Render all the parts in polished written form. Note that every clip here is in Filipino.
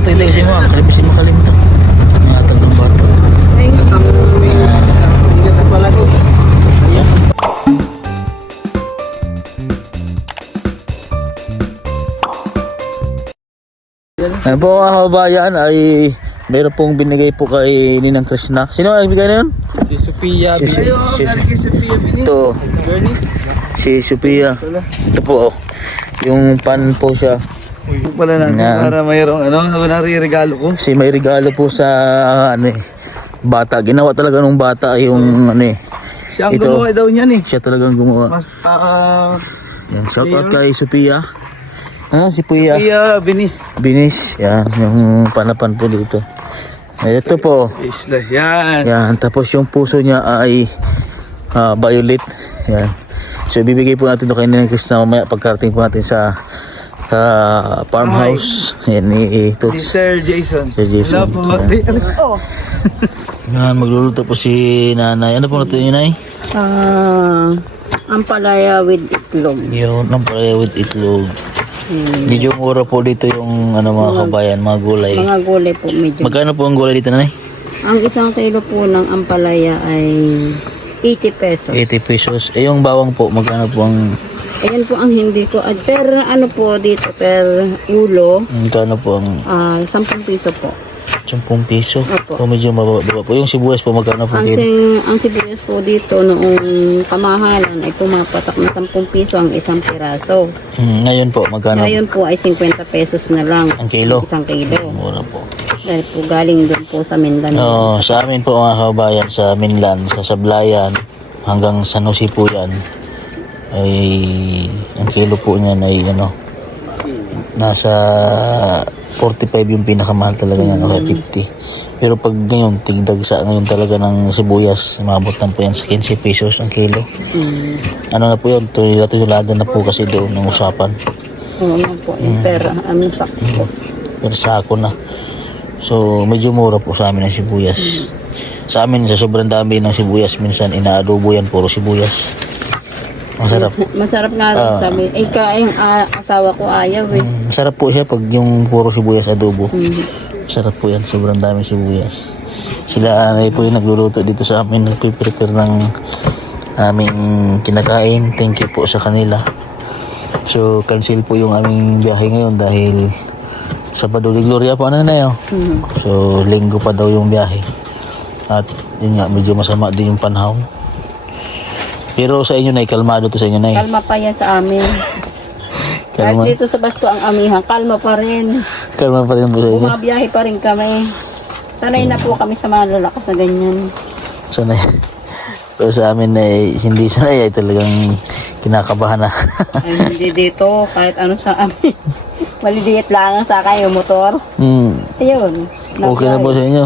ato ilay si mo. Kalibisi makalimutan. Nangatag ng bata. Hindi ka pala ko. Ano po mga kabayan ay meron pong binigay po kay Ninang Krishna. Sino ang nagbigay na yun? Si Sophia. Ito. Si Sophia. Ito po. Yung pan po siya. Pala natin para mayroong nariregalo ko. Kasi may regalo po sa bata. Ginawa talaga nung bata yung Siya ang ito. gumawa daw niyan eh. Siya talagang gumawa. Basta Yan, shout out kay Sophia. Si Puya. Sophia Binis. Yan, yung panapan po dito. Ito po. Isla. Yan. Yan, tapos yung puso niya ay violet. Yan. So bibigay po natin ito kay Ninang Krishna mamaya pagkarating po natin sa farmhouse. Yan, Si Toots. Sir Jason. Sir Jason. Hello po. Yan, magluluto po si nanay. Ano po natin yun, nay? Ampalaya with itlog. Yun, ang palaya with itlog. Medyo mura po dito yung mga kabayan, mga gulay. Mga gulay po medyo. Magkano po ang gulay dito, nanay? Ang isang kilo po ng ampalaya ay 80 pesos. 80 pesos. Eh, yung bawang po, magkano po ang... Ayan po ang hindi ko. Per ano po dito, per ulo, Magkano po ang 10 piso po. 10 piso? Opo. O medyo mababa po. Yung sibuyas po, magkano po kilo? Ang sibuyas po dito noong kamahalan ay pumapatak na 10 piso ang isang piraso. Ngayon po, magkano? Ngayon po ay 50 pesos na lang. Ang kilo? Isang kilo. Mura po. Dahil po galing doon po sa Mindanao. Sa amin po mga kabayan, sa Minlan, sa Sablayan, hanggang San Jose po yan, ay ang kilo po niyan ay nasa 45 yung pinakamahal talaga yan, o 50. Pero pag ngayon, tigdagsa ngayon talaga ng sibuyas, umabot na po yan sa 15 pesos ang kilo. Ano na po yun, tulad na po kasi doon ng usapan. Oo nga po, yung pera, saks po. Pero sako na. So, medyo mura po sa amin ang sibuyas. Sa amin, sa sobrang dami ng sibuyas, minsan inaadobo yan, puro sibuyas. Masarap. Masarap nga rin sabi. Yung asawa ko ayaw eh. Masarap po siya pag yung puro sibuyas adobo. Masarap po yan, sobrang dami sibuyas. Sila anay po yung nagluluto dito sa amin, nagpiprepare ng aming kinakain. Thank you po sa kanila. So, cancel po yung aming biyahe ngayon dahil Sabado de Gloria po na yun. So, linggo pa daw yung biyahe. At yun nga, medyo masama din yung panahon. Pero sa inyo, nay, kalmado to sa inyo, nay. Kalma pa yan sa amin. Kahit Kalma. dito sa Basko ang amihan, kalma pa rin. Kalma pa rin po sa inyo. Bumabiyahe pa rin kami. Sanay na po kami sa mga lalakas na ganyan. Sanay. Pero sa amin ay hindi sanay, ay talagang kinakabahan na. Ay, hindi dito, kahit ano sa amin. Maliliit lang ang sakay yung motor. Ayun. Okay na po sa inyo.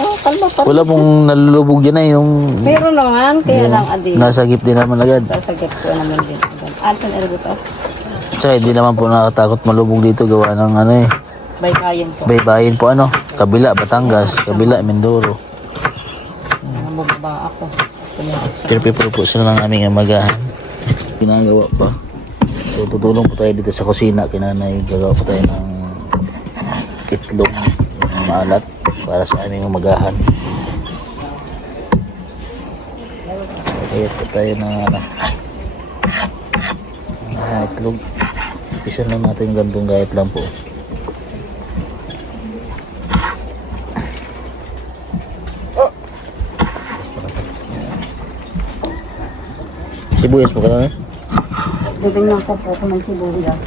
Oo, kalma pa rin. Wala pong nalulubog dyan ay yung Meron naman, kaya lang adi. nasagip din naman agad. Sasagip ko naman din. Alsan ergo to. Tsaka hindi naman po nakatakot malubog dito gawa ng Baybayin po. baybayin po kabila Batangas, kabila Mindoro. Bumaba ako. Pero people po sila ng aming amagahan. Ginagawa pa. So tutulong po tayo dito sa kusina. Kinanay gagawa po tayo ng itlog ng maalat para sa aming umagahan. Kaya po tayo ng itlog. Pisa lang natin gantong gayat lang po. Sibuyas po ka na? Bibigyan ko po ng sibuyas.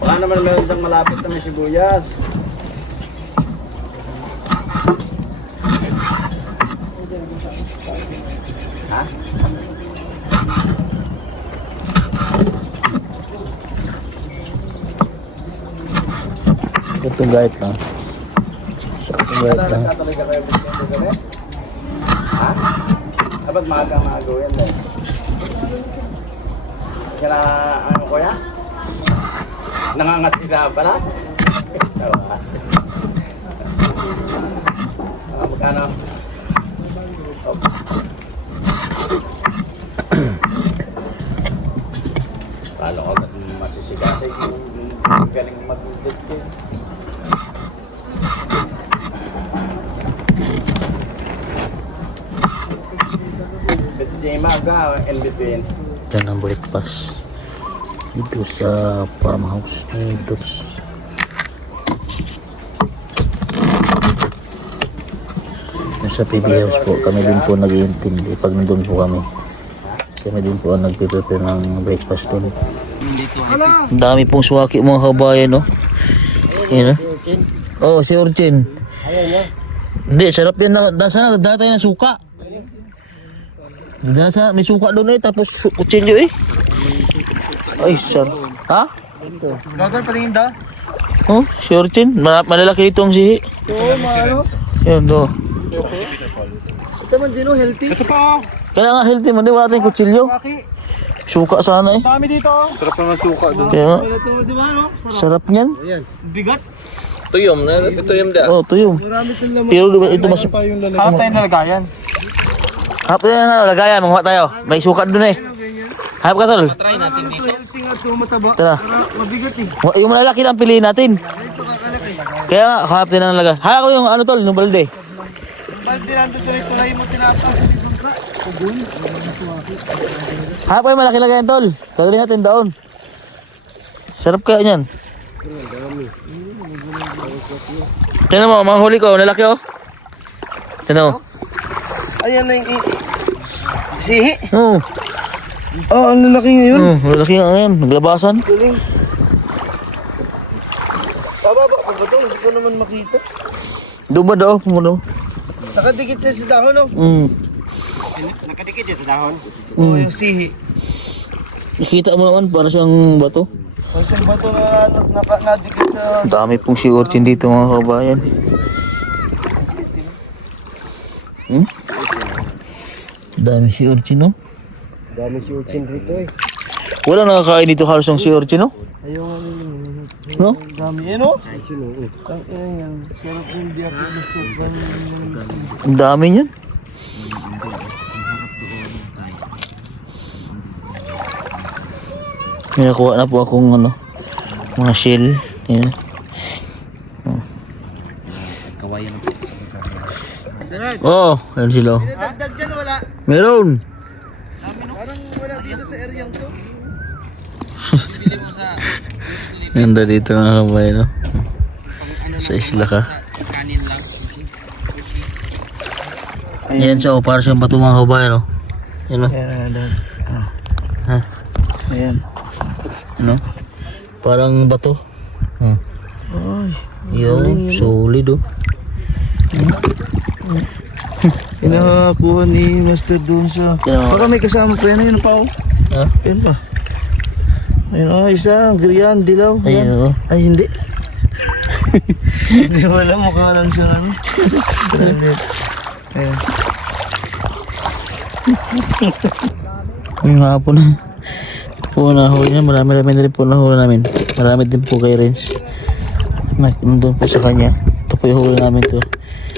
Baka naman meron dang malapit na may sibuyas. Itong gayat lang. So, itong gayat lang. Nagtatuloy ka kayo business ha? Dapat maaga yan dahil. Kaya ano ko ya? Nangangatira pala. Magkano? Paano ko masisigasay yung galing mag-date. Maga in between. Yan ang breakfast dito sa farmhouse ni Dots. Sa PB house po, kami din po nag-iintindi pag nandun po kami. Kami din po ang nagpiprepare ng breakfast doon. Ang dami pong suwaki mga kabayan, no? Yan, oh, si Orchin. Hindi, sarap yan. Sana nagdala tayo ng suka. Nagdala sana, may suka doon eh, tapos kutsilyo eh. Ay, sarap. Ha? Gagal patingin daw. Oh, si Orchin. Malalaki ito ang sihi. Oo, maano. Yan, do. Ito man din, healthy. Ito pa, oh. Kaya nga healthy man, di wala tayong kutsilyo. Suka sana eh. Dami dito, oh. Sarap naman suka doon. Kaya nga, Ito, di ba, no? sarap niyan. Ayan. Bigat. Tuyom na, tuyom da. Oh, tuyom. Marami itong laman. Pero diba, ito mas... Half tayo nalagayan. Hap tayo na, lagayan, mga tayo. May suka doon eh. Hap ka, tol. Try natin dito. Healthy nga ito, mataba. Tara. Mabigat eh. Yung malalaki lang piliin natin. Kaya nga, hap tayo na nalaga. Hala ko yung ano, tol, yung balde. Balde nandun sa ito, lahi mo tinapos sa ibang ka. Hap kayo malaki lagayan, tol. Tagalin natin daon. Sarap kaya niyan. Tignan mo, mga huli ko, lalaki oh. Tignan mo. Ayan na yung sihi. Oo. Oh, ang lalaki ngayon. Lalaki nga ngayon, naglabasan. Galing. Pababa pa ba ito? Hindi ko naman makita. Doon ba daw? Pumunta. Nakadikit siya sa dahon, oh. Nakadikit siya sa dahon? Oo, yung sihi. Nakita mo naman, para siyang bato. Ang siyang bato na nadikit sa... Dami pong si Orchin dito mga kabayan. Dami si Orchin, no? Dami si Urchin rito eh. Wala nakakain dito halos ang si Orchin, no? Ayaw nga nila. No? Dami yan, oh. Ang ina yan. Sarap yung biyak na soup. Ang dami niyan. May nakuha na po akong ano, mga shell. Yan. Oh, ayun sila. oh. Dagdag dyan, wala. Meron. Parang wala dito sa area to. Ganda dito mga kabayan, no? Sa isla ka. Ayan siya, oh, para siyang bato mga kabayan, no? Yan, no? Ayan. Ha? Ayan. Ano? Parang bato. Ay. Yung solid, oh. Pinakakuha ni Master doon sa... Baka may kasama pa yan. Ayun pa, oh. Ha? Ayun pa. Ayun, oh, isa. Griyan, dilaw. Ayun, oh. Ay, hindi. Hindi wala. Mukha lang siya, ano. Ayun. Yung hapon na. Po nahuli niya. Marami na rin po nahuli namin. Marami din po kay Renz. Nandun po sa kanya. Ito po yung huli namin to.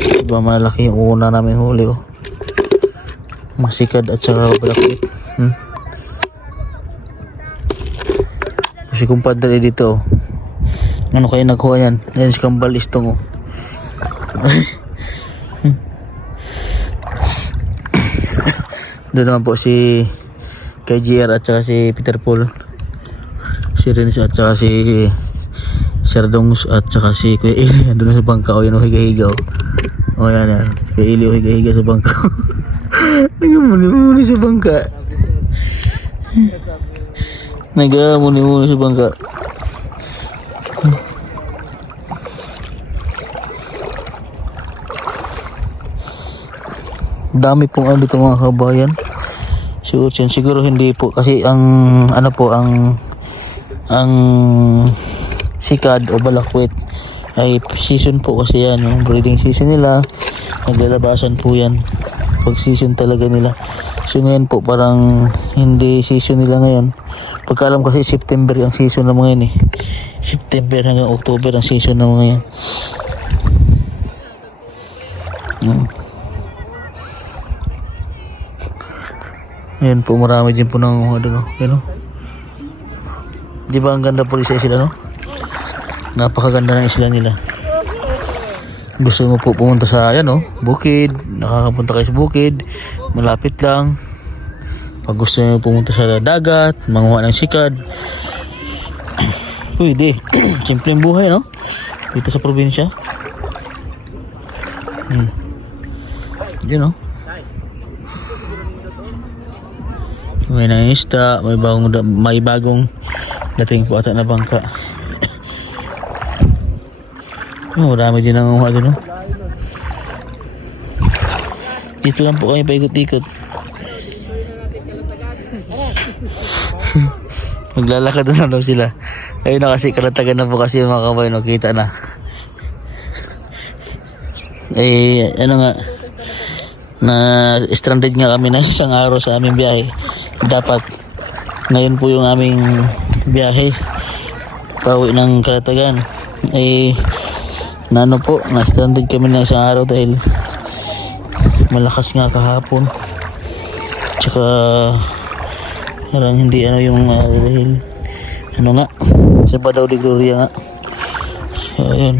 Diba malaki yung una namin huli, oh. Masikad at saka blackwood. Si kumpadre dito, oh. Ano kayo nagkuha yan? Yan si Kambal Istong, oh. Doon naman po si KGR at saka si Peter Paul, si Renz at saka si Sardongs at saka si Kuya Eli. Doon sa bangka, oh. Yan, oh, higa-higa, oh. Oh, yan, yan. Kuya Eli, oh, higa-higa sa bangka. Nagamuni-muni sa bangka. Nagamuni-muni sa bangka. Dami pong ano dito mga kabayan. Si Urchin siguro hindi po kasi ang ano po ang sikad o balakwet ay season po kasi yan, yung breeding season nila. Naglalabasan po yan pag season talaga nila. So ngayon po parang hindi season nila ngayon. Pagkaalam kasi September ang season ng mga yun eh. September hanggang October ang season ng mga yan. Ayan po, marami din po ng ano, ano. Di ba ang ganda po sila, no? Napakaganda ng isla nila. Gusto mo po pumunta sa, ayan, no? Bukid. Nakakapunta kayo sa bukid. Malapit lang. Pag gusto nyo pumunta sa dagat, manguha ng sikad, pwede. Simpleng buhay, no? Dito sa probinsya. Yun, no? May nangisda, may bagong dating po ata na bangka. Marami din nanguha doon, no? Dito lang po kami paikot-ikot. Maglalakad na daw sila. Ayun na kasi, kalatagan na po kasi yung mga kabay, no? Kita na. Eh, ano nga, na stranded nga kami na isang araw sa aming biyahe. Dapat ngayon po yung aming biyahe pauwi ng Kalatagan. Eh, na ano po, na stranded kami na isang araw dahil malakas nga kahapon. Tsaka parang hindi ano yung dahil ano nga, sa Badaw de Gloria nga. So, ayun.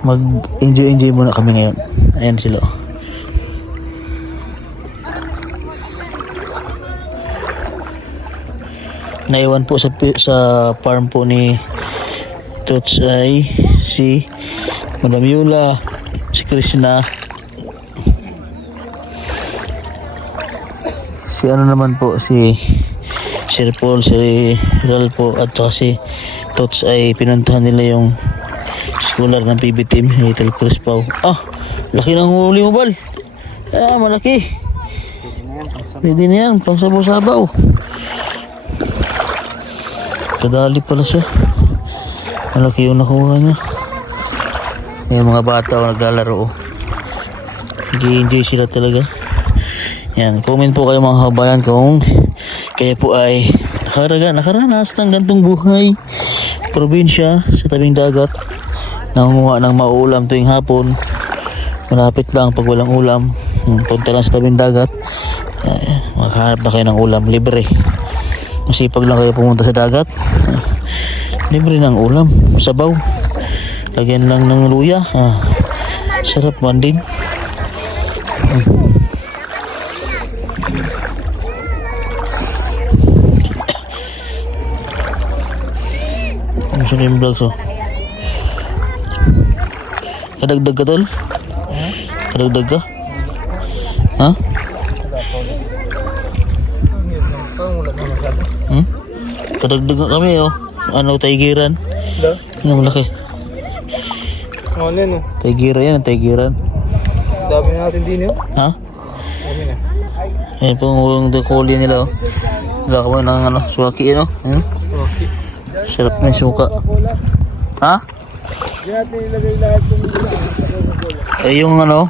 Mag-enjoy muna kami ngayon. Ayan sila. Naiwan po sa farm po ni Tots ay si Madam Yula, si Krishna, si ano naman po, si Sir Paul, si Ral po, at saka si Tots ay pinuntahan nila yung scholar ng PB team, Little Crispaw. Ah, laki ng huli mo, Bal. Ah, malaki. Pwede na yan, pang sabaw-sabaw. Kadali pala siya. Malaki yung nakuha niya. Yung mga bata naglalaro. Nag-enjoy sila talaga. Yan, comment po kayo mga kabayan kung kayo po ay nakaranas ng gantong buhay. Probinsya sa tabing dagat. Nangunguha ng mauulam tuwing hapon. Malapit lang pag walang ulam. Punta lang sa tabing dagat. Makahanap na kayo ng ulam. Libre. Masipag lang kayo pumunta sa dagat. Libre ng ulam. Sabaw. Lagyan lang ng luya. Sarap man din. Ano siya yung vlogs, oh? Kadagdag ka, tol? Kadagdag ka? Ha? Kadagdag ka kami, oh. Ano, taygiran? Ano malaki? Ano yan, oh? Taygiran yan, taygiran. Dami natin din, oh. Ha? Dami na. Ayan po yung dekoli nila, oh. Wala ka ba ng ano, suwaki, ano? Okay. Sarap na yung suka. Ha? Hindi natin ilagay lahat yung Coca-Cola. Eh, yung ano,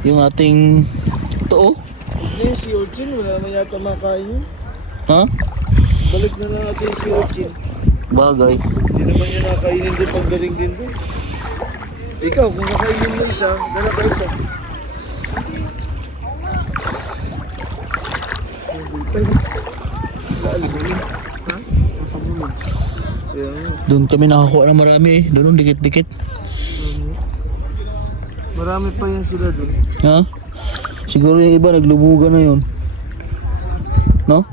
yung ating ito, oh. Hindi, si Orchin, wala naman yata makain yun. Ha? Balik na natin si Orchin. Bagay. Hindi naman niya nakainin din pagdating din doon. Ikaw, kung nakainin mo isa, dala ka isa. Ha? Sasama mo. Doon kami nakakuha ng marami, eh. Doon, dikit-dikit. Marami pa yan sila doon. Ha? Siguro yung iba naglumugan na yun. No?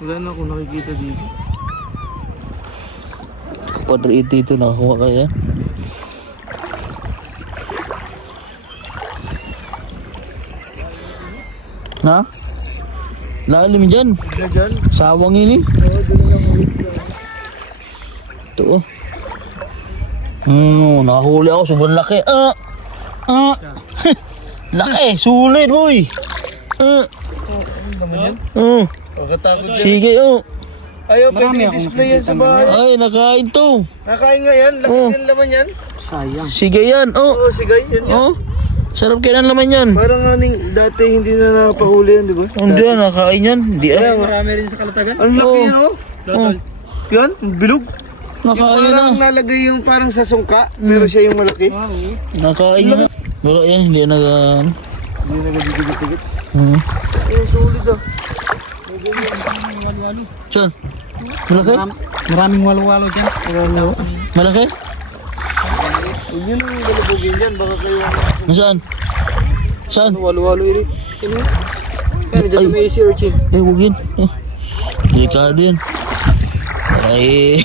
Wala na akong nakikita dito. Padre ito nakakuha kaya. Na? Lalim dyan. Na dyan? Sawang ini. Oo, doon lang ulit na. Ito, oh. Nakahuli ako. Sobrang laki. Laki. Sulit, boy. Ano naman yan? Pagkatakot dyan. Sige, oh. Ayaw, pwede i-display yan sa bahay. Ay, nakain to. Nakain nga yan? Laki din laman yan? Sayang. Sige yan. Oh. Oo, sige, yan yan. Oh. Sarap kaya ng laman yan. Parang aning dati hindi na napahuli yan, di ba? Hindi yan, nakain yan. Hindi yan. Marami rin sa kalatagan. Ang laki yan, oh. Oh. Yan, bilog. Yung Nakain parang na. nalagay yung parang sa sungka, pero siya yung malaki. Nakain yan. Pero yan, hindi yan nag... Hindi na nagigigit-igit. Eh, Sulit ah. Saan? Malaki? Maraming walo-walo dyan. Malaki? Huwag yun ang galabugin dyan, baka kayo Nasaan? Saan? walo-walo yun. Kaya dyan may easy urchin. Eh, huwag yun. Delikado yan. Ay.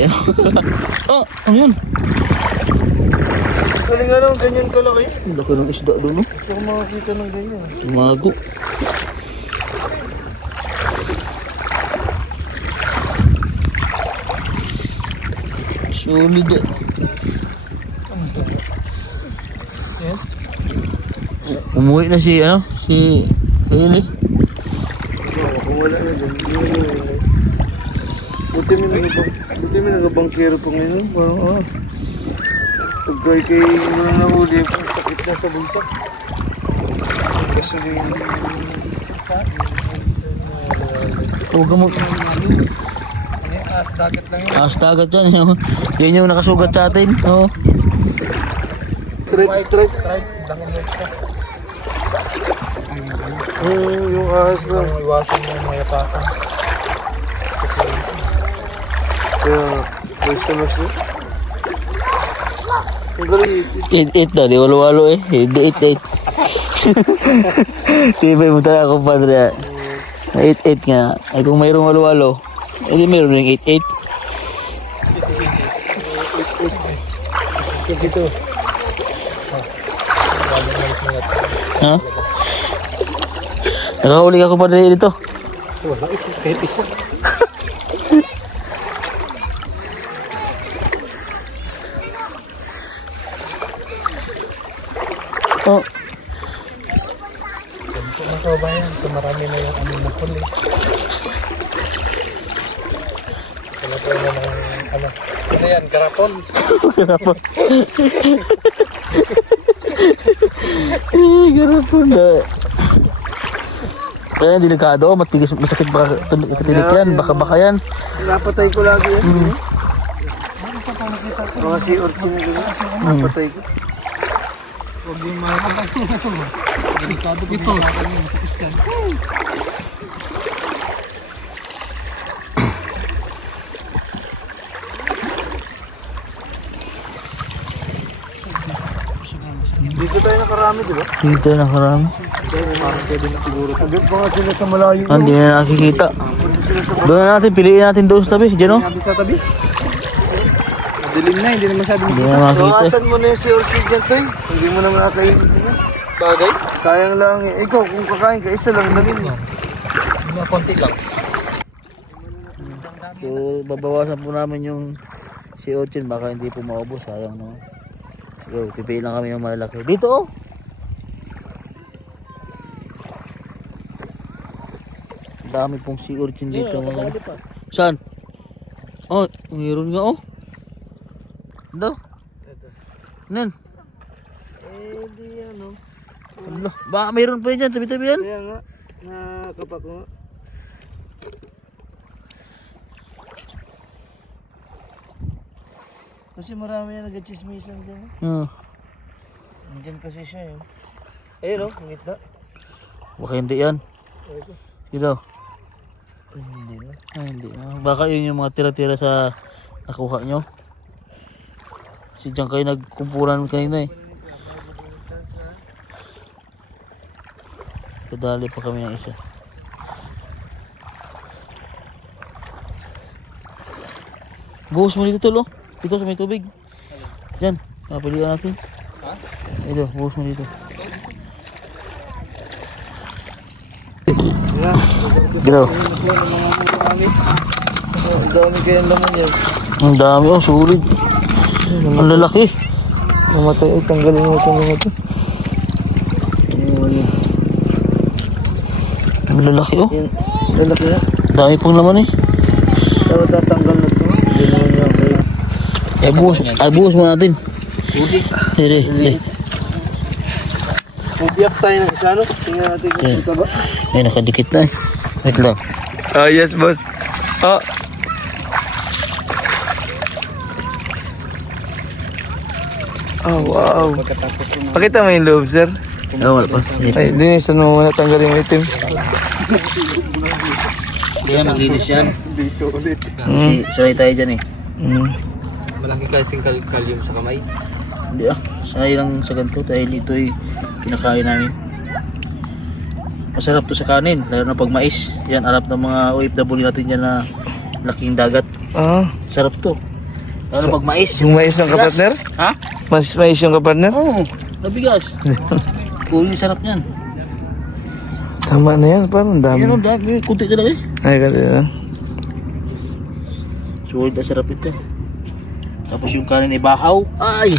Yan. Oh, ano yun? Galing nga lang, ganyan kalaki. Ang laki ng isda doon, no? Gusto ko makakita ng ganyan. Tumago. Solid eh. Umuwi na si, ano? Si Eli. Kung wala na dyan, buti may nagabangkero pa ngayon. Parang pagkay kay mga nahuli, sakit na sa bulsa. Kasi Huwag ka mo. dagat lang yun. Taas dagat yan. Yan yung nakasugat sa atin. Oo. Stripe. Yung ahas lang. Iwasan mo may atakan. Kaya, pwesa na siya. Ang galing. 8-8 na, di walo-walo eh. Hindi 8-8. Di ba mo talaga akong padre. 8-8 nga. Ay kung mayroong walo-walo, hindi mayroon yung 8-8. Dito. Ha? Nakahuli ka kung padre dito. Wala, kahit isa. Oh. Ang kabayan, so marami na yung amin na huli. Wala pa naman ng ano yan, garapon. Garapon. Garapon na. Kaya delikado, matigas, masakit baka katinik yan, baka yan. Napatay ko lagi yan. Mga si Orchin na gano'n. Napatay ko. Huwag yung mga kapatid na ito. Delikado ito. Masakit yan. Dito tayo nakarami, di ba? Dito nakarami. Parang pwede na siguro. Agad pa nga sila sa malayo. Hindi na nakikita. Doon na natin, piliin natin doon sa tabi, dyan o. Sabi sa tabi. Dilim na, hindi na masyadong Hindi na makita. Bawasan mo na yung si Orchid dyan, Toy. Hindi mo naman nakainin niya. Bagay? Sayang lang. Ikaw, kung kakain ka, isa lang na rin. Mga konti lang. So, babawasan po namin yung si Ochin, baka hindi po maubos, sayang no. So, pipiliin lang kami yung malalaki. Dito oh! Dami pong si Ochin dito mga. Saan? Oh, mayroon nga oh. Ano? Nan? Di ano. Allah, baka mayroon pa yun dyan, tabi-tabi yan. Kaya nga, nakapak ko nga. Kasi marami yan nag-chismisan dyan. Nandiyan kasi siya yun. Ayun o, ang gitna. Baka hindi yan. Dito. Ay, hindi na. Hindi na. Baka yun yung mga tira-tira sa nakuha nyo. Kasi dyan kayo nagkumpulan kanina eh. Kadali pa kami ng isa. Buhos mo dito tol oh. Dito sa may tubig. Diyan. Napilihan natin. Ha? Ito, buhos mo dito. Gino. Ang dami kayang laman yan. Ang dami oh, sulit. Ang lalaki. Namatay, ay tanggalin mo ito mga ito. Ang lalaki oh. Yan, lalaki na. Dami pong laman eh. Pero tatanggal na ito. Hindi naman niya kayo. buhos mo natin. Sige. Magbiyak tayo ng isa, no? Tingnan natin kung Yeah. ito ba. Ay, nakadikit na eh. Wait lang. Oh, yes, boss. Oh. Oh, wow. Pakita mo yung loob, sir. Oh, wala pa. Ay, dinisan mo muna, tanggalin mo itim. Hindi na maglinis yan. Dito ulit. Kasi sanay tayo dyan eh. Malaki kasing kalium sa kamay. Hindi sanay lang sa ganito dahil ito ay kinakain namin. Masarap to sa kanin, lalo na pag mais. Yan, arap ng mga OFW natin yan na laking dagat. Ah, Sarap to. Lalo na pag mais. yung mais ng kapartner? Ha? Mais yung kapartner? Oo, nabigas. Kuli sarap yan. Tama na yan, parang dami. Yan o, dami. Kunti talaga eh. Ay, kanina. Sulit na sarap ito. Tapos yung kanin ay bahaw. Ay!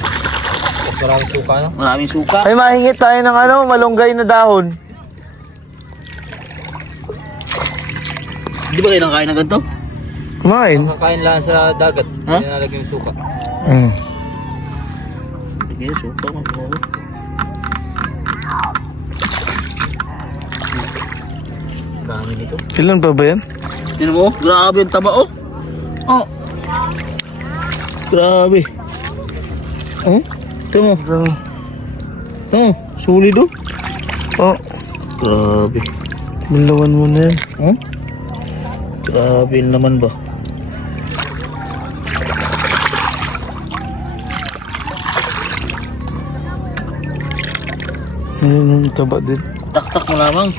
Maraming suka, no? Maraming suka. Ay, mahingit tayo ng malunggay na dahon. Hindi ba kayo nakain ng ganito? Kumain. Kakain lang sa dagat. Ha? Hindi nalagyan yung suka. Sige, suka mo. Dami nito. Ilan pa ba yan? Tignan mo, grabe ang taba oh. Oh. Grabe. Oh, tignan mo. Tignan mo, sulit oh. Oh, Grabe. malawan mo na yan. Oh? Grabe naman ba? Ayun, yung taba din. Tak-tak mo lamang.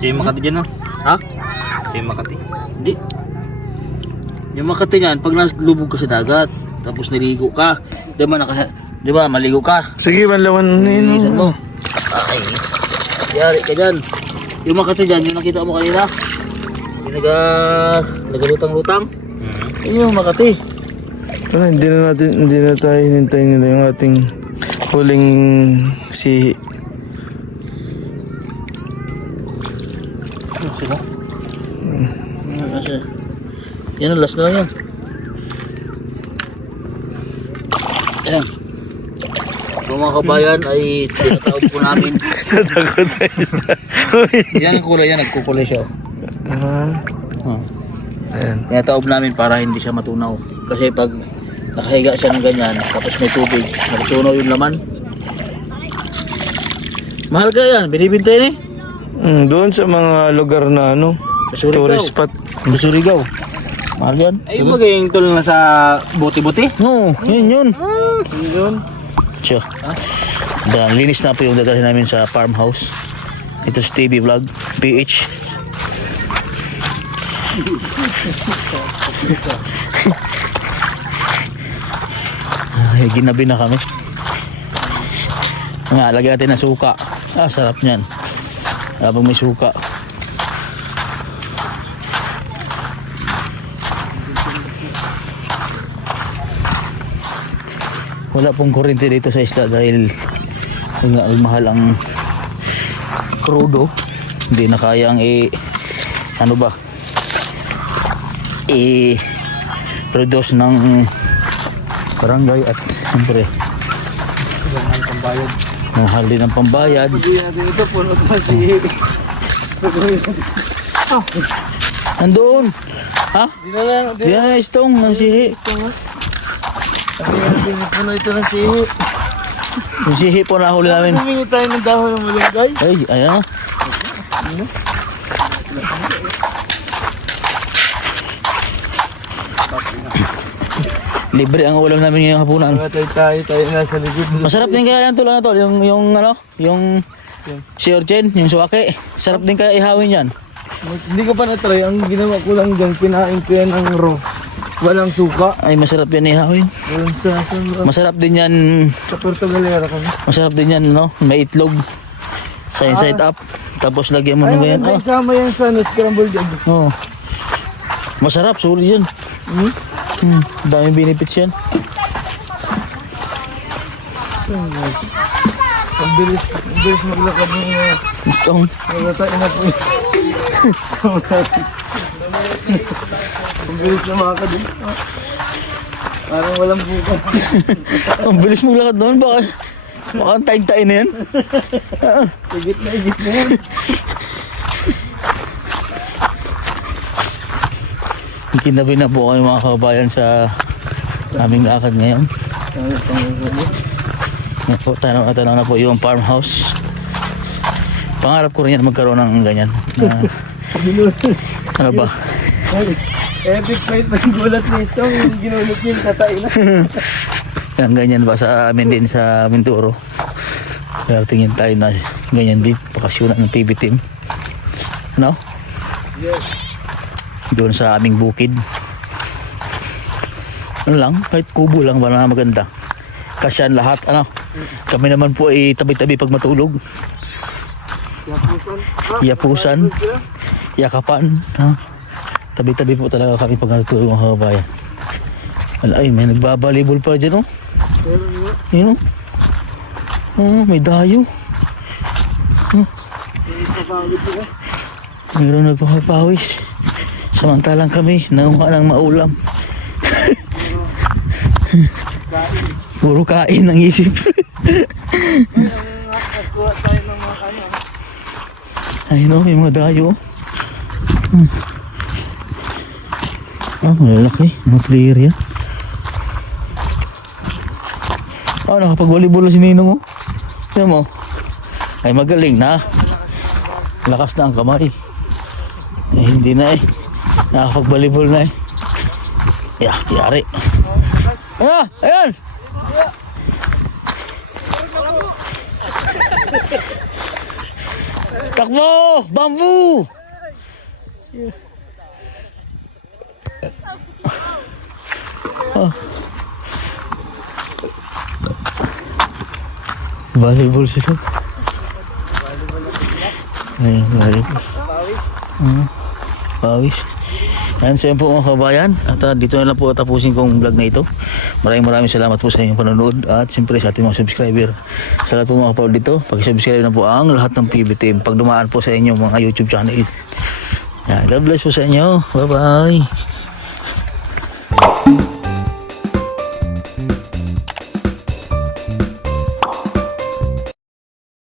Ito yung Makati dyan, no? Ha? Ito yung Makati. Hindi. Yung Makati niyan, pag naslubog ka sa dagat, tapos niligo ka, di ba, maligo ka, Sige, malawan na linisan yun. mo. Ay, yari ka dyan. Yung Makati dyan, yung nakita mo kanina, yung nagalutang-lutang, yun yung Makati. Ano, hindi na tayo hinintay nila yung ating huling sihi. Yan ang last na lang yan. Ayan. So mga kabayan ay tinatawag po namin. Natakot tayo sa... Yan ang kulay yan, nagkukulay siya. Ayan. Tinatawag namin para hindi siya matunaw. Kasi pag nakahiga siya ng ganyan, tapos may tubig, natutunaw yung laman. Mahal ka yan, binibintay eh. Doon sa mga lugar na tourist spot. Sa Surigao. Mahal yan. Ay, magiging tulong na sa buti-buti. No, yun. Yun. Tiyo. Dan, linis na po yung dadalhin namin sa farmhouse. Ito si TV Vlog, PH. Ay, ginabi na kami. Nga, lagyan natin ng suka. Sarap niyan. Habang may suka. Wala pong kuryente dito sa isla dahil yun nga, mahal ang crudo. Hindi na kaya ang produce ng barangay at siyempre mahal din ang pambayad. Ito, puno pa sihi. Nandoon. Ha? Di na istong ng sihi. Puno ito ng sihi. Yung sihi po nahuli namin. Humingi tayo ng dahon ng malunggay. Ay, ayan na. Libre ang ulam namin ngayong hapunan. Tayo nasa likod. Masarap din kaya yan tulad na to. Yung sea urchin, yung suwake. Sarap din kaya ihawin yan. Hindi ko pa na-try. Ang ginawa ko lang dyan, kinain ko yan ang raw. Walang suka. Ay, masarap yan ihawin. Walang Masarap din yan. sa Puerto Galera kami. Masarap din yan, no? May itlog. Sa inside up. Tapos lagyan mo ng ganyan. Ay, isama yan sa scrambled egg. Oh. Masarap, sulit yan. Daming benefits yan. Ang bilis maglakad ng Gustong. wala tayo na po. Ang bilis na makakad eh. Parang walang buka. Ang bilis mo lakad doon. Baka ang tayin-tayin na yan. Igit na yan. Kinabi na po kami mga kabayan sa aming lakad ngayon. Yan po, tanong na po yung farmhouse. Pangarap ko rin yan magkaroon ng ganyan. Ano ba? Epic fight na gulat ni Song. Yung ginulat niya yung tatay na. Yan ganyan ba sa amin din sa Mindoro. Kaya tingin tayo na ganyan din. Pakasyonan ng PB team. Ano? Yes. Doon sa aming bukid. Ano lang, kahit kubo lang ba na maganda. Kasyan lahat, ano. Kami naman po ay tabi-tabi pag matulog. Yapusan. Yakapan. Ha? Tabi-tabi po talaga kami pag natulog mga kabayan. Ay, may nagbabalibol pa dyan, oh. Yun, oh. Oh, may dayo. Oh. Mayroon nagpapawis. Samantalang kami nanguha ng maulam. Puro kain ng isip. Ay no, may mga dayo. Malalaki. Mga play area. Nakapag-volleyball na si Ninong mo. Yan mo. Ay magaling na. Lakas na ang kamay. Hindi na eh. Nakapag-volleyball na eh. Yari. Ayan! Takbo! Bamboo! Volleyball sila. Ay, volleyball. Pawis. Yan sa po mga kabayan. At dito na lang po tapusin kong vlog na ito. Maraming salamat po sa inyong panonood. At siyempre sa ating mga subscriber. Sa lahat po mga kapatid dito, pag-subscribe na po ang lahat ng PB team. Pag dumaan po sa inyong mga YouTube channel. Yan, God bless po sa inyo. Bye bye.